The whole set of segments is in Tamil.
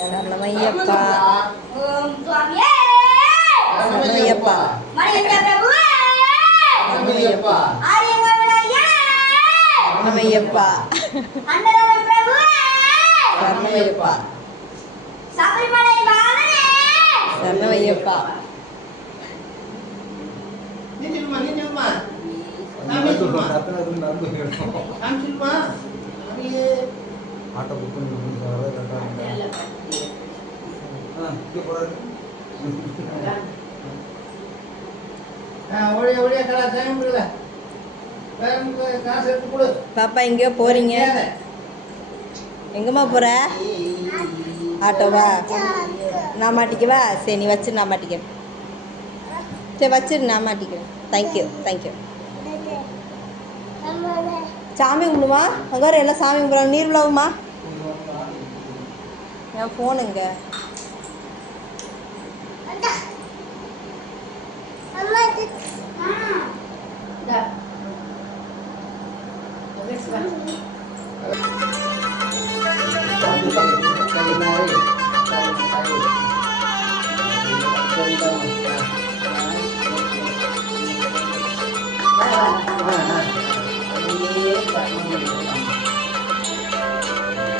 சரணமையப்பா சரணமையப்பா சரணமையப்பா சரணமையப்பா சரணமையப்பா சரணமையப்பா ஆட்டோ புக் பண்ணி பாப்பா எங்கேயோ போறீங்க? எங்கம்மா போற? ஆட்டோவா? நான் மாட்டிக்கவா? சரி நீ வச்சிரு, நான் மாட்டிக்கிறேன். சரி வச்சிரு, நான் மாட்டிக்கிறேன். Thank you thank you. சாமி கும்பிடுமா? அங்கே எல்லாம் சாமி கும்பிடுவாங்க. நீர் விழாவுமா? என் ஃபோனுங்க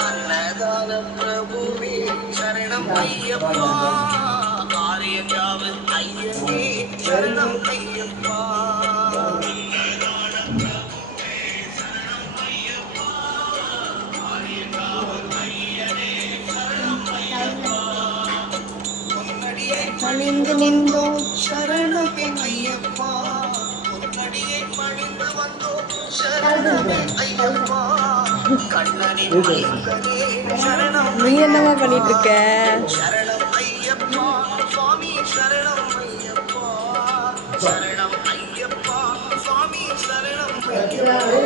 அன்னதான பிரபுவே சரணம் ஐயப்பா, ஆரியங்காவு ஐயனே சரணம் ஐயப்பா. பணிந்து நின்றோ சரணமே ஐயப்பா, உன்னடியை பணிந்து வந்தோ சரணமே ஐயப்பா, கண்ணனின் மைந்தனே சரணம். நீ என்னமா பண்ணிட்டு இருக்க? சரணம் ஐயப்பா சுவாமி சரணம் ஐயப்பா, சரணம் ஐயப்பா சுவாமி சரணம் ஐயப்பா.